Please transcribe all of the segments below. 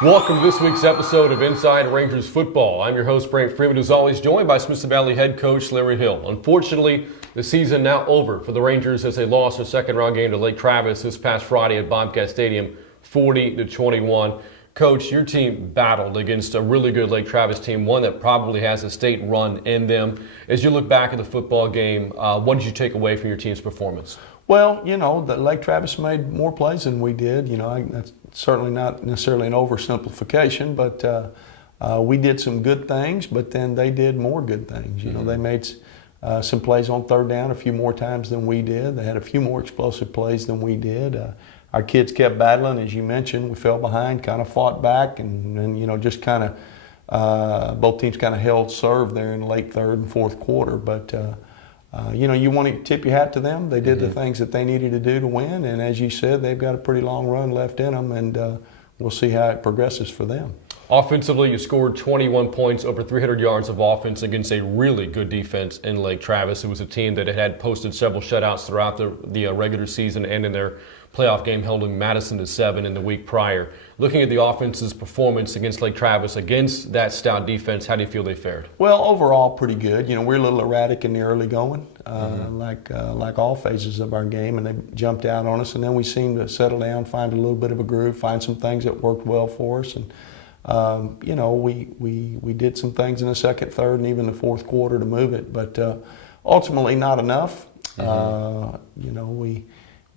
Welcome to this week's episode of Inside Rangers Football. I'm your host, Brant Freeman, as always, joined by Smithson Valley head coach Larry Hill. Unfortunately, the season now over for the Rangers as they lost their second-round game to Lake Travis this past Friday at Bobcat Stadium, 40-21. Coach, your team battled against a really good Lake Travis team, one that probably has a state run in them. As you look back at the football game, what did you take away from your team's performance? Well, the Lake Travis made more plays than we did. That's certainly not necessarily an oversimplification, but we did some good things, but then they did more good things. They made some plays on third down a few more times than we did. They had a few more explosive plays than we did. Our kids kept battling, as you mentioned. We fell behind, kind of fought back, and just kind of both teams kind of held serve there in the late third and fourth quarter. But you want to tip your hat to them. They did the things that they needed to do to win, and as you said, they've got a pretty long run left in them, and we'll see how it progresses for them. Offensively, you scored 21 points, over 300 yards of offense against a really good defense in Lake Travis. It was a team that had posted several shutouts throughout the regular season and in their playoff game, holding Madison to 7 in the week prior. Looking at the offense's performance against Lake Travis, against that stout defense, how do you feel they fared? Well, overall, pretty good. We're a little erratic in the early going, like all phases of our game, and they jumped out on us, and then we seemed to settle down, find a little bit of a groove, find some things that worked well for us, and we did some things in the second, third, and even the fourth quarter to move it, but ultimately not enough.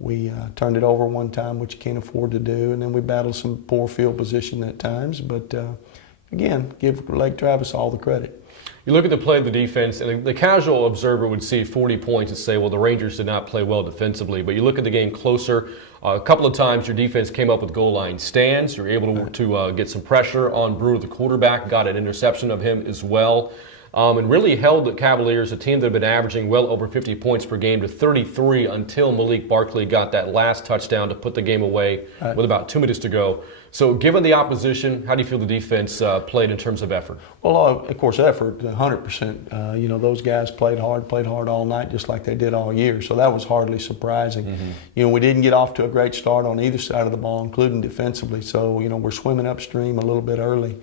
We turned it over one time, which you can't afford to do, and then we battled some poor field position at times. But again, give Lake Travis all the credit. You look at the play of the defense, and the casual observer would see 40 points and say, well, the Rangers did not play well defensively. But you look at the game closer, a couple of times your defense came up with goal line stands. You were able to get some pressure on Brewer, the quarterback, got an interception of him as well. And really held the Cavaliers, a team that had been averaging well over 50 points per game, to 33 until Malik Barkley got that last touchdown to put the game away with about 2 minutes to go. So given the opposition, how do you feel the defense played in terms of effort? Well, of course, effort, 100%. Those guys played hard all night, just like they did all year. So that was hardly surprising. We didn't get off to a great start on either side of the ball, including defensively. So, we're swimming upstream a little bit early.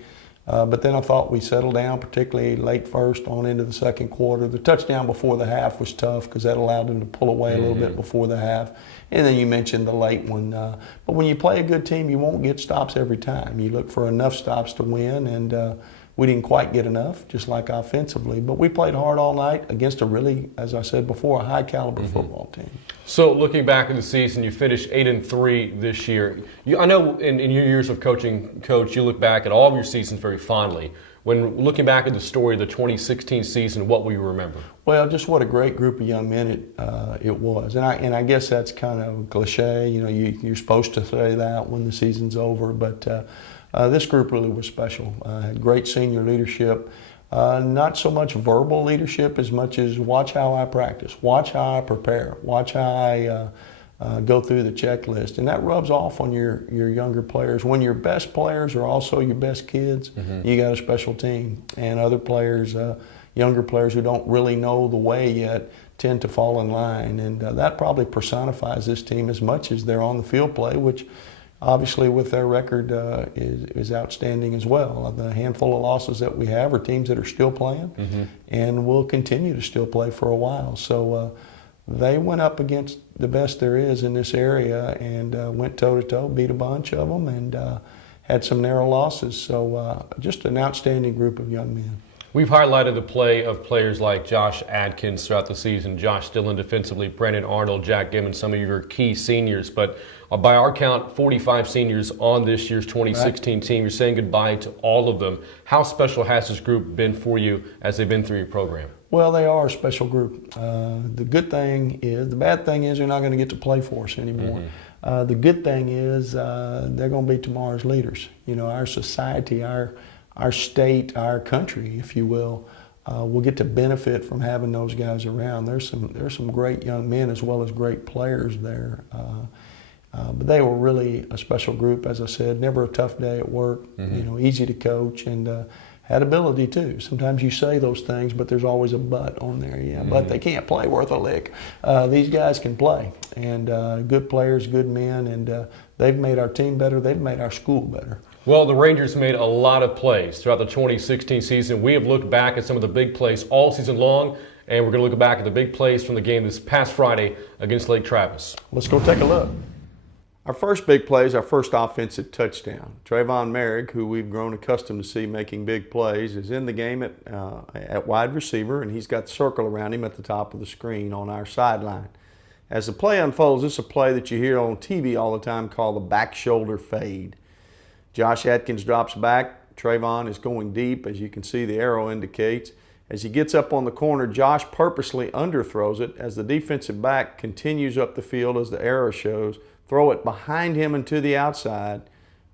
But then I thought we settled down, particularly late first on into the second quarter. The touchdown before the half was tough because that allowed them to pull away a little bit before the half. And then you mentioned the late one. But when you play a good team, you won't get stops every time. You look for enough stops to win, and we didn't quite get enough, just like offensively. But we played hard all night against a really, as I said before, a high-caliber football team. So looking back at the season, you finished 8-3 this year. I know in your years of coaching, Coach, you look back at all of your seasons very fondly. When looking back at the story of the 2016 season, what will you remember? Well, just what a great group of young men it was. And I guess that's kind of cliche. You're supposed to say that when the season's over. But this group really was special. Had great senior leadership. Not so much verbal leadership as much as watch how I practice, watch how I prepare, watch how I go through the checklist. And that rubs off on your younger players. When your best players are also your best kids, you got a special team. And other players, younger players who don't really know the way yet, tend to fall in line. And that probably personifies this team as much as their on the field play, which obviously with their record is outstanding as well. The handful of losses that we have are teams that are still playing and will continue to still play for a while. So they went up against the best there is in this area and went toe-to-toe, beat a bunch of them, and had some narrow losses. So just an outstanding group of young men. We've highlighted the play of players like Josh Adkins throughout the season, Josh Dillon defensively, Brandon Arnold, Jack Gibbons, some of your key seniors. But by our count, 45 seniors on this year's 2016 team. You're saying goodbye to all of them. How special has this group been for you as they've been through your program? Well, they are a special group. The bad thing is they're not going to get to play for us anymore. The good thing is they're going to be tomorrow's leaders. Our society, our state, our country, if you will get to benefit from having those guys around. There's some great young men as well as great players there. But they were really a special group, as I said. Never a tough day at work. Easy to coach, and had ability too. Sometimes you say those things, but there's always a but on there. Yeah, but they can't play worth a lick. These guys can play, and good players, good men, and they've made our team better. They've made our school better. Well, the Rangers made a lot of plays throughout the 2016 season. We have looked back at some of the big plays all season long, and we're going to look back at the big plays from the game this past Friday against Lake Travis. Let's go take a look. Our first big play is our first offensive touchdown. Trayvon Merrick, who we've grown accustomed to see making big plays, is in the game at wide receiver, and he's got the circle around him at the top of the screen on our sideline. As the play unfolds, this is a play that you hear on TV all the time called the back shoulder fade. Josh Atkins drops back. Trayvon is going deep, as you can see the arrow indicates. As he gets up on the corner, Josh purposely underthrows it as the defensive back continues up the field as the arrow shows. Throw it behind him and to the outside.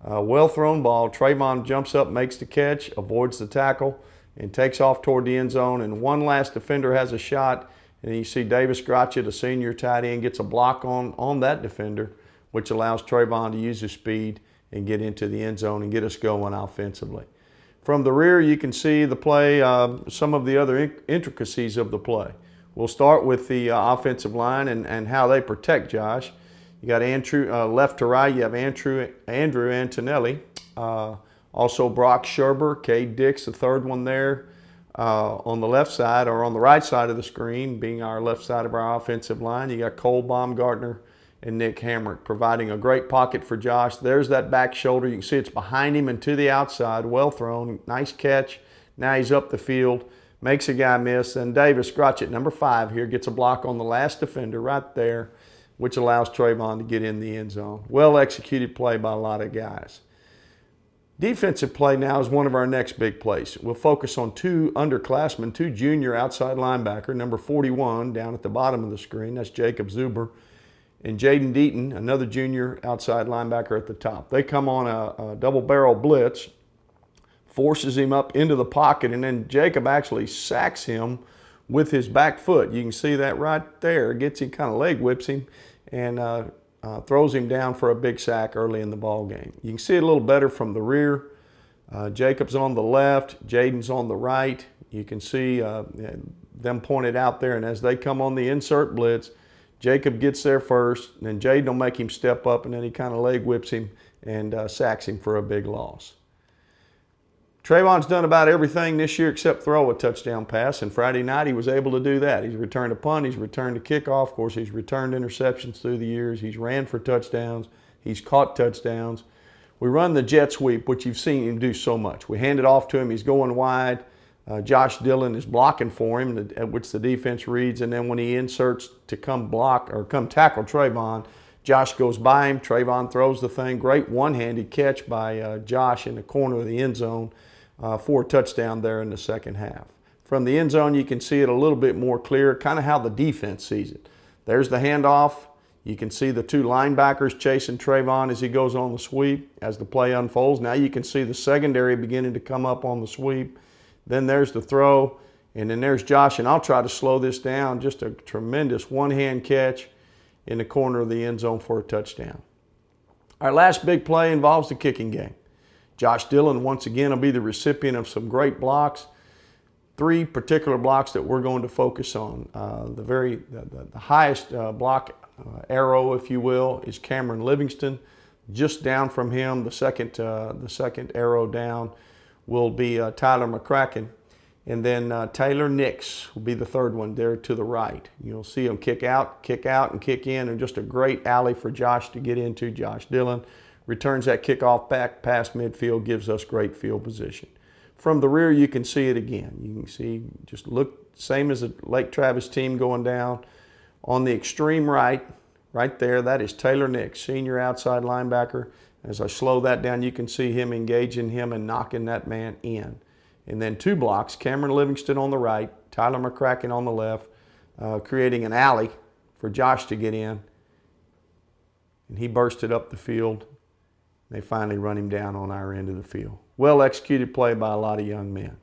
Well thrown ball. Trayvon jumps up, makes the catch, avoids the tackle, and takes off toward the end zone. And one last defender has a shot, and you see Davis Gratcha, the senior tight end, gets a block on that defender, which allows Trayvon to use his speed and get into the end zone and get us going offensively. From the rear, you can see the play, some of the other intricacies of the play. We'll start with the offensive line and how they protect Josh. You got Andrew, left to right, you have Andrew Antonelli, also Brock Sherber, Cade Dix, the third one there. On the left side, or on the right side of the screen, being our left side of our offensive line, you got Cole Baumgartner and Nick Hamrick providing a great pocket for Josh. There's that back shoulder. You can see it's behind him and to the outside. Well thrown. Nice catch. Now he's up the field. Makes a guy miss. And Davis Gratcha, number 5 here, gets a block on the last defender right there, which allows Trayvon to get in the end zone. Well executed play by a lot of guys. Defensive play now is one of our next big plays. We'll focus on 2 underclassmen, 2 junior outside linebacker, number 41 down at the bottom of the screen. That's Jacob Zuber. And Jaden Deaton, another junior outside linebacker at the top. They come on a double barrel blitz, forces him up into the pocket, and then Jacob actually sacks him with his back foot. You can see that right there. Gets him, kind of leg whips him, and throws him down for a big sack early in the ball game. You can see it a little better from the rear. Jacob's on the left, Jaden's on the right. You can see them pointed out there, and as they come on the insert blitz, Jacob gets there first, and then Jaden will make him step up, and then he kind of leg whips him and sacks him for a big loss. Trayvon's done about everything this year except throw a touchdown pass, and Friday night he was able to do that. He's returned a punt, he's returned a kickoff. Of course, he's returned interceptions through the years. He's ran for touchdowns. He's caught touchdowns. We run the jet sweep, which you've seen him do so much. We hand it off to him. He's going wide. Josh Dillon is blocking for him, which the defense reads, and then when he inserts to come block or come tackle Trayvon, Josh goes by him. Trayvon throws the thing. Great one-handed catch by Josh in the corner of the end zone for a touchdown there in the second half. From the end zone, you can see it a little bit more clear, kind of how the defense sees it. There's the handoff. You can see the 2 linebackers chasing Trayvon as he goes on the sweep as the play unfolds. Now you can see the secondary beginning to come up on the sweep. Then there's the throw, and then there's Josh, and I'll try to slow this down. Just a tremendous one-hand catch in the corner of the end zone for a touchdown. Our last big play involves the kicking game. Josh Dillon, once again, will be the recipient of some great blocks. 3 particular blocks that we're going to focus on. The highest block arrow, if you will, is Cameron Livingston. Just down from him, the second arrow down will be Tyler McCracken. And then Taylor Nix will be the third one there to the right. You'll see him kick out, and kick in, and just a great alley for Josh to get into. Josh Dillon returns that kickoff back past midfield, gives us great field position. From the rear, you can see it again. You can see, just look, same as the Lake Travis team going down. On the extreme right there, that is Taylor Nix, senior outside linebacker. As I slow that down, you can see him engaging him and knocking that man in. And then 2 blocks, Cameron Livingston on the right, Tyler McCracken on the left, creating an alley for Josh to get in. And he bursted up the field. They finally run him down on our end of the field. Well executed play by a lot of young men.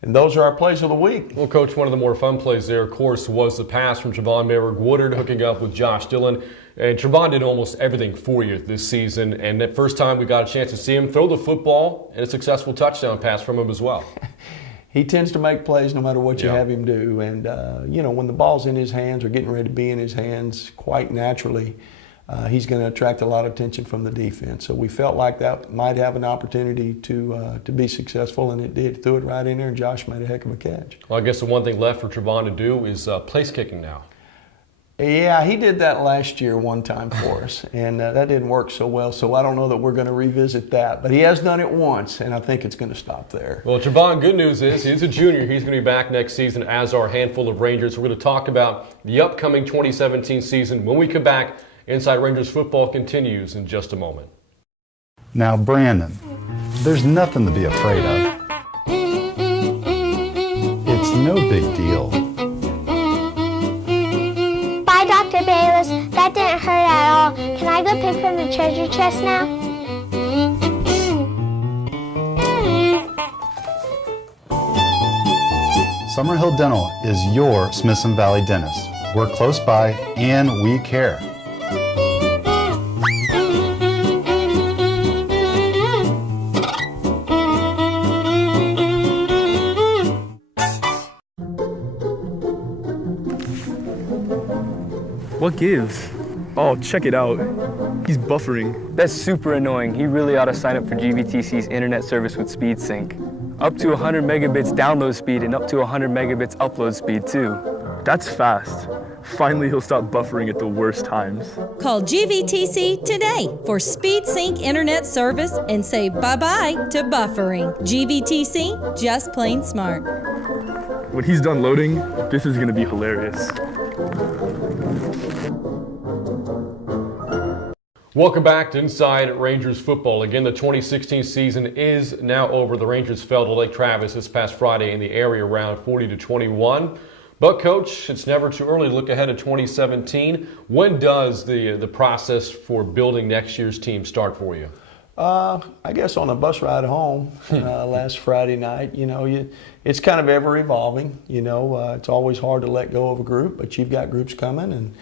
And those are our plays of the week. Well, Coach, one of the more fun plays there, of course, was the pass from Javon Merrick Woodard hooking up with Josh Dillon. And Trevon did almost everything for you this season. And that first time we got a chance to see him throw the football and a successful touchdown pass from him as well. He tends to make plays no matter what you have him do. And, when the ball's in his hands or getting ready to be in his hands, quite naturally, he's going to attract a lot of attention from the defense. So we felt like that might have an opportunity to be successful, and it did. Threw it right in there, and Josh made a heck of a catch. Well, I guess the one thing left for Trevon to do is place kicking now. Yeah, he did that last year one time for us, and that didn't work so well, so I don't know that we're going to revisit that. But he has done it once, and I think it's going to stop there. Well, Trevon, good news is he's a junior. He's going to be back next season, as are a handful of Rangers. We're going to talk about the upcoming 2017 season when we come back. Inside Rangers Football continues in just a moment. Now, Brandon, there's nothing to be afraid of. It's no big deal. Bye, Dr. Bayless. That didn't hurt at all. Can I go pick from the treasure chest now? Summerhill Dental is your Smithson Valley dentist. We're close by and we care. What gives? Oh, check it out. He's buffering. That's super annoying. He really ought to sign up for GVTC's internet service with SpeedSync. Up to 100 megabits download speed and up to 100 megabits upload speed too. That's fast. Finally, he'll stop buffering at the worst times. Call GVTC today for SpeedSync internet service and say bye-bye to buffering. GVTC, just plain smart. When he's done loading, this is gonna be hilarious. Welcome back to Inside Rangers Football. Again, the 2016 season is now over. The Rangers fell to Lake Travis this past Friday in the area round 40-21. But, Coach, it's never too early to look ahead at 2017. When does the process for building next year's team start for you? I guess on a bus ride home last Friday night, it's kind of ever evolving. It's always hard to let go of a group, but you've got groups coming, and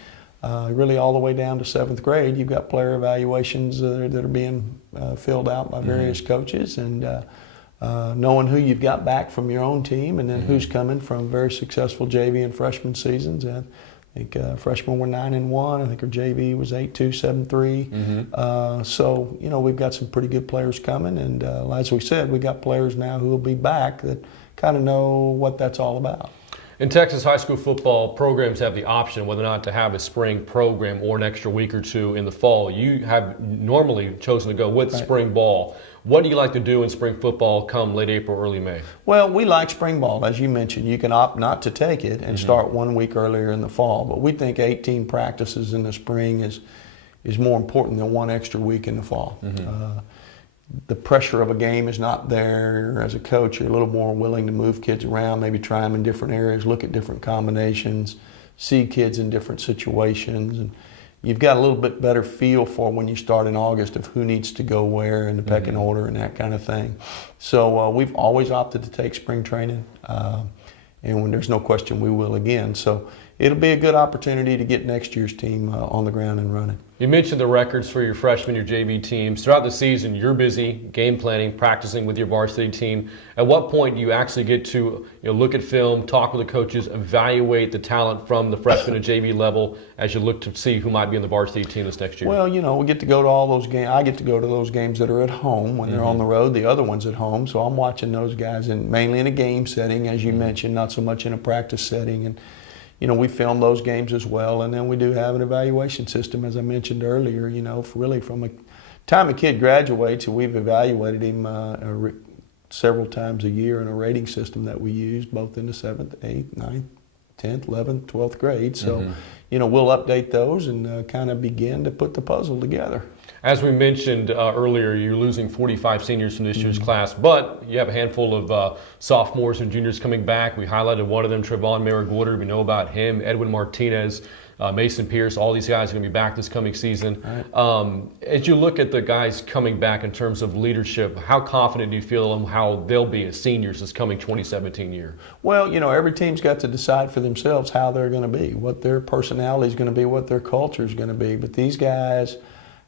really all the way down to 7th grade, you've got player evaluations that are being filled out by various coaches, and knowing who you've got back from your own team, and then who's coming from very successful JV and freshman seasons. I think freshmen were 9-1. I think our JV was 8-2, 7-3. So we've got some pretty good players coming, and as we said, we got players now who will be back that kind of know what that's all about. In Texas high school football, programs have the option whether or not to have a spring program or an extra week or two in the fall. You have normally chosen to go with spring ball. What do you like to do in spring football come late April, early May? Well, we like spring ball. As you mentioned, you can opt not to take it and start 1 week earlier in the fall. But we think 18 practices in the spring is more important than 1 extra week in the fall. The pressure of a game is not there. As a coach, you're a little more willing to move kids around, maybe try them in different areas, look at different combinations, see kids in different situations. And you've got a little bit better feel for when you start in August of who needs to go where in the pecking order and that kind of thing. So we've always opted to take spring training, and when there's no question we will again. So it'll be a good opportunity to get next year's team on the ground and running. You mentioned the records for your freshman, your JV teams. Throughout the season, you're busy game planning, practicing with your varsity team. At what point do you actually get to look at film, talk with the coaches, evaluate the talent from the freshman and JV level as you look to see who might be on the varsity team this next year? Well, we get to go to all those games. I get to go to those games that are at home when they're on the road. The other ones at home. So I'm watching those guys, and mainly in a game setting, as you mentioned, not so much in a practice setting. And we film those games as well, and then we do have an evaluation system, as I mentioned earlier. Really from a time a kid graduates, we've evaluated him several times a year in a rating system that we use, both in the 7th, 8th, 9th, 10th, 11th, 12th grade. So, we'll update those and kind of begin to put the puzzle together. As we mentioned earlier, you're losing 45 seniors from this year's class, but you have a handful of sophomores and juniors coming back. We highlighted one of them, Trevon Merrick-Woodard. We know about him. Edwin Martinez Mason Pierce, all these guys are going to be back this coming season. Right. As you look at the guys coming back in terms of leadership, how confident do you feel in how they'll be as seniors this coming 2017 year? Well, every team's got to decide for themselves how they're going to be, what their personality is going to be, what their culture is going to be. But these guys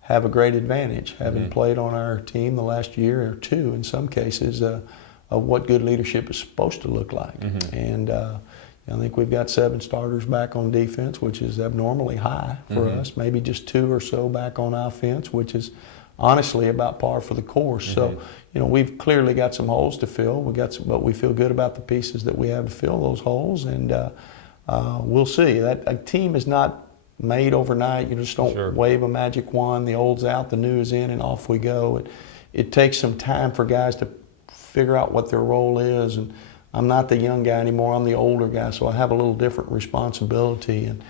have a great advantage, having played on our team the last year or two in some cases, of what good leadership is supposed to look like. And I think we've got 7 starters back on defense, which is abnormally high for us. Maybe just 2 or so back on offense, which is honestly about par for the course. So, we've clearly got some holes to fill. But we feel good about the pieces that we have to fill those holes, and we'll see. That a team is not made overnight. You just don't wave a magic wand. The old's out, the new is in, and off we go. It takes some time for guys to figure out what their role is, and I'm not the young guy anymore. I'm the older guy, so I have a little different responsibility. And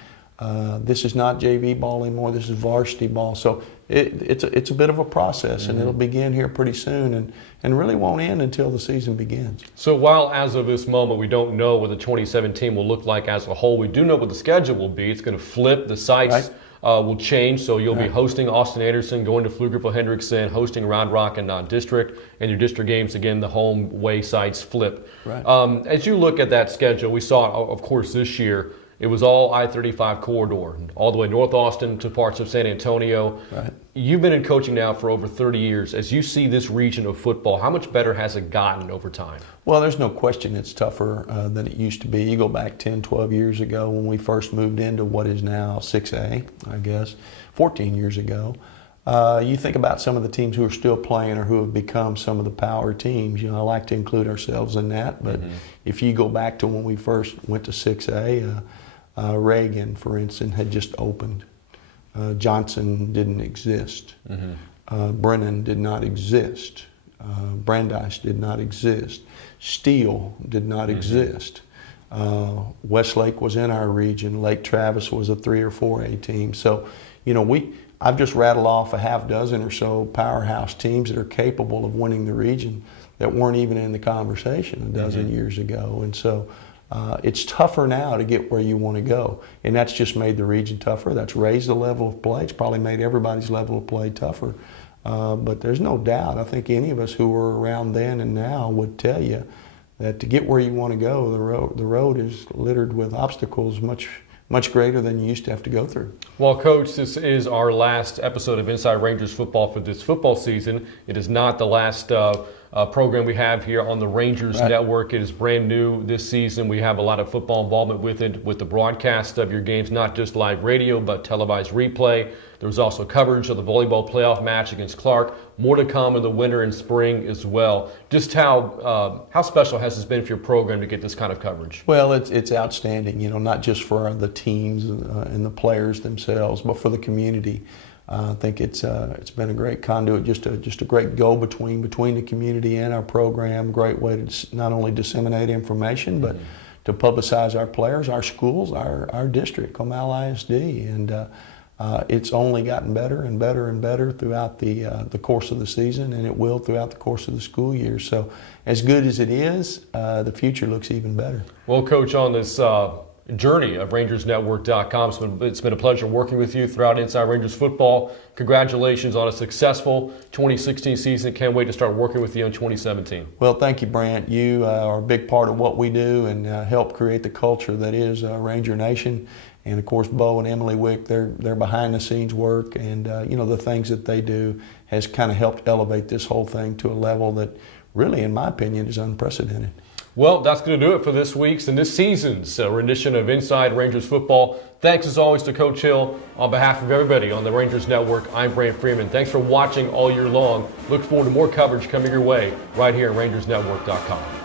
this is not JV ball anymore. This is varsity ball. So it's a bit of a process, and it'll begin here pretty soon, and really won't end until the season begins. So while as of this moment we don't know what the 2017 will look like as a whole, we do know what the schedule will be. It's going to flip. The sites will change, so you'll be hosting Austin Anderson, going to Pflugerville-Hendrickson, hosting Round Rock and non-district, and your district games, again, the home way sites flip. Right. As you look at that schedule, we saw, of course, this year, it was all I-35 corridor, all the way North Austin to parts of San Antonio. Right. You've been in coaching now for over 30 years. As you see this region of football, how much better has it gotten over time? Well, there's no question it's tougher than it used to be. You go back 10, 12 years ago when we first moved into what is now 6A, I guess, 14 years ago. You think about some of the teams who are still playing or who have become some of the power teams. I like to include ourselves in that, but if you go back to when we first went to 6A, Reagan, for instance, had just opened. Johnson didn't exist. Brennan did not exist. Brandeis did not exist. Steele did not exist. Westlake was in our region. Lake Travis was a 3 or 4A team. So, I've just rattled off a half dozen or so powerhouse teams that are capable of winning the region that weren't even in the conversation a dozen years ago. And so it's tougher now to get where you want to go. And that's just made the region tougher. That's raised the level of play. It's probably made everybody's level of play tougher. But there's no doubt, I think any of us who were around then and now would tell you that to get where you want to go, the road is littered with obstacles much greater than you used to have to go through. Well, Coach, this is our last episode of Inside Rangers Football for this football season. It is not the last program we have here on the Rangers Network. It is brand new this season. We have a lot of football involvement with it, with the broadcast of your games, not just live radio, but televised replay. There was also coverage of the volleyball playoff match against Clark. More to come in the winter and spring as well. Just how special has this been for your program to get this kind of coverage? Well, it's outstanding, not just for the teams and the players themselves, but for the community. I think it's been a great conduit, just a great go-between the community and our program. Great way to not only disseminate information, but to publicize our players, our schools, our district, Comal ISD, and it's only gotten better and better and better throughout the course of the season, and it will throughout the course of the school year. So, as good as it is, the future looks even better. Well, Coach, on this journey of RangersNetwork.com. It's been a pleasure working with you throughout Inside Rangers Football. Congratulations on a successful 2016 season. Can't wait to start working with you in 2017. Well, thank you, Brant. You are a big part of what we do and help create the culture that is Ranger Nation. And of course, Bo and Emily Wick, they're behind the scenes work, and the things that they do has kind of helped elevate this whole thing to a level that really, in my opinion, is unprecedented. Well, that's going to do it for this week's and this season's rendition of Inside Rangers Football. Thanks as always to Coach Hill. On behalf of everybody on the Rangers Network, I'm Brant Freeman. Thanks for watching all year long. Look forward to more coverage coming your way right here at RangersNetwork.com.